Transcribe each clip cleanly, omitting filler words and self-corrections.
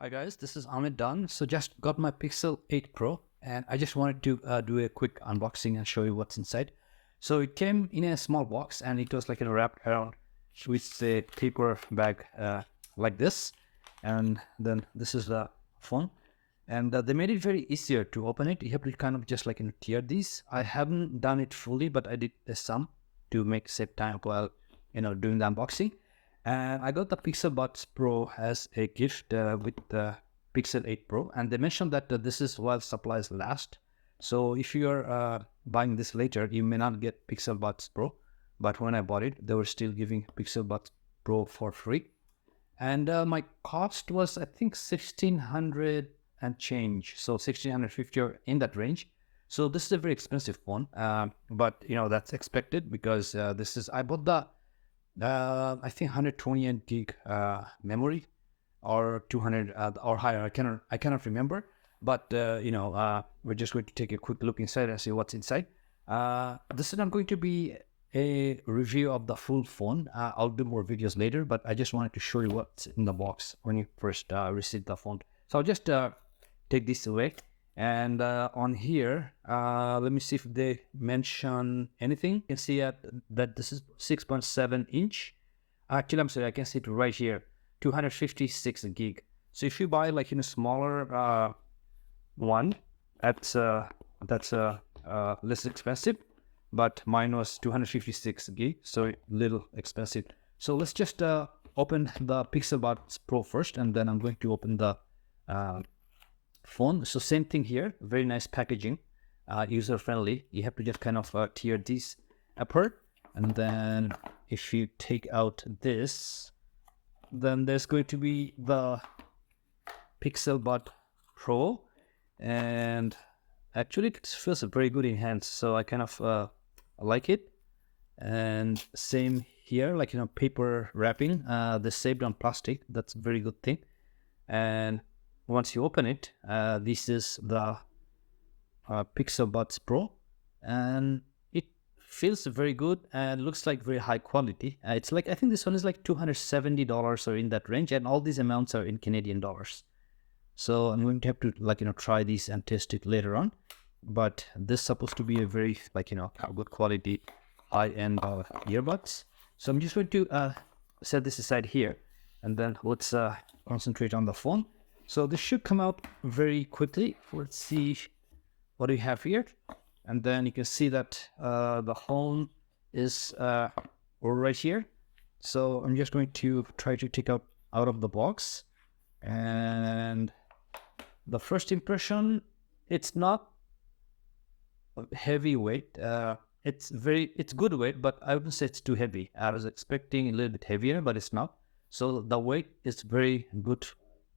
Hi guys, this is Ahmed Dawn. So just got my Pixel 8 Pro and I just wanted to do a quick unboxing and show you what's inside. So it came in a small box and it was like wrapped around with a paper bag like this. And then this is the phone. And they made it very easier to open it. You have to kind of just like tear these. I haven't done it fully, but I did some to save time while doing the unboxing. And I got the Pixel Buds Pro as a gift with the Pixel 8 Pro. And they mentioned that this is while supplies last. So if you're buying this later, you may not get Pixel Buds Pro. But when I bought it, they were still giving Pixel Buds Pro for free. And my cost was, I think, 1,600 and change. So 1,650 or in that range. So this is a very expensive phone. But, that's expected because I bought the I think 128 gig memory or 200 or higher. I cannot remember. But we're just going to take a quick look inside and see what's inside. This is not going to be a review of the full phone. I'll do more videos later, but I just wanted to show you what's in the box when you first receive the phone. So I'll just take this away. And on here, let me see if they mention anything. You can see that this is 6.7 inch. Actually, I'm sorry, I can see it right here, 256 gig. So if you buy like in a smaller one, that's less expensive. But mine was 256 gig, so a little expensive. So let's just open the Pixel Buds Pro first, and then I'm going to open the phone. So same thing here, very nice packaging, user friendly. You have to just kind of tear these apart, and then if you take out this, then there's going to be the Pixel Buds Pro, and actually it feels very good in hands, so I kind of like it. And same here, like paper wrapping, they saved on plastic. That's a very good thing. And once you open it, this is the Pixel Buds Pro, and it feels very good and looks like very high quality. It's like, I think this one is like $270 or in that range, and all these amounts are in Canadian dollars. So I'm going to have to try these and test it later on. But this is supposed to be a very good quality high-end earbuds. So I'm just going to set this aside here, and then let's concentrate on the phone. So this should come out very quickly. Let's see what we have here. And then you can see that the phone is right here. So I'm just going to try to take out of the box. And the first impression, it's not heavy weight. It's good weight, but I wouldn't say it's too heavy. I was expecting a little bit heavier, but it's not. So the weight is very good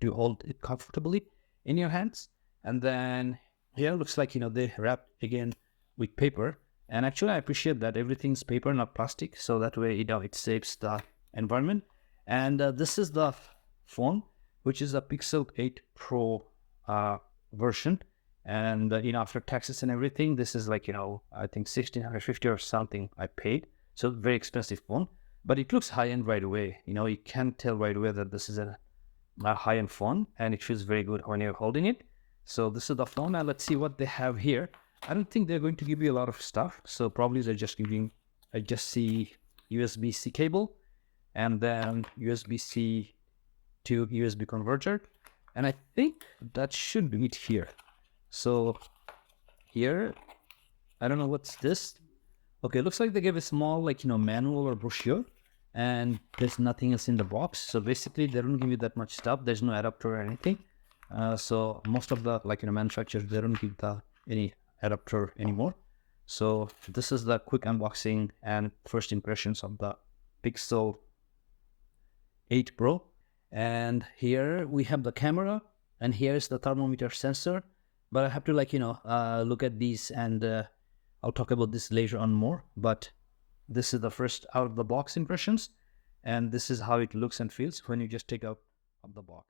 to hold it comfortably in your hands. And then here looks like they wrapped again with paper, and actually I appreciate that everything's paper, not plastic, so that way it saves the environment. And this is the phone, which is a Pixel 8 Pro version, and after taxes and everything, this is like I think 1,650 or something I paid. So very expensive phone, but it looks high-end right away. You can tell right away that this is a high-end phone, and it feels very good when you're holding it. So this is the phone, and let's see what they have here. I don't think they're going to give you a lot of stuff, so probably they're just giving, I just see USB-C cable, and then USB-C to USB converter, and I think that should be it here. So here, I don't know what's this. Okay, looks like they gave a small manual or brochure, and there's nothing else in the box. So basically they don't give you that much stuff. There's no adapter or anything. So most of the manufacturers, they don't give any adapter anymore. So this is the quick unboxing and first impressions of the Pixel 8 Pro. And here we have the camera, and here's the thermometer sensor. But I have to look at these, and I'll talk about this later on more. But this is the first out of the box impressions, and this is how it looks and feels when you just take out of the box.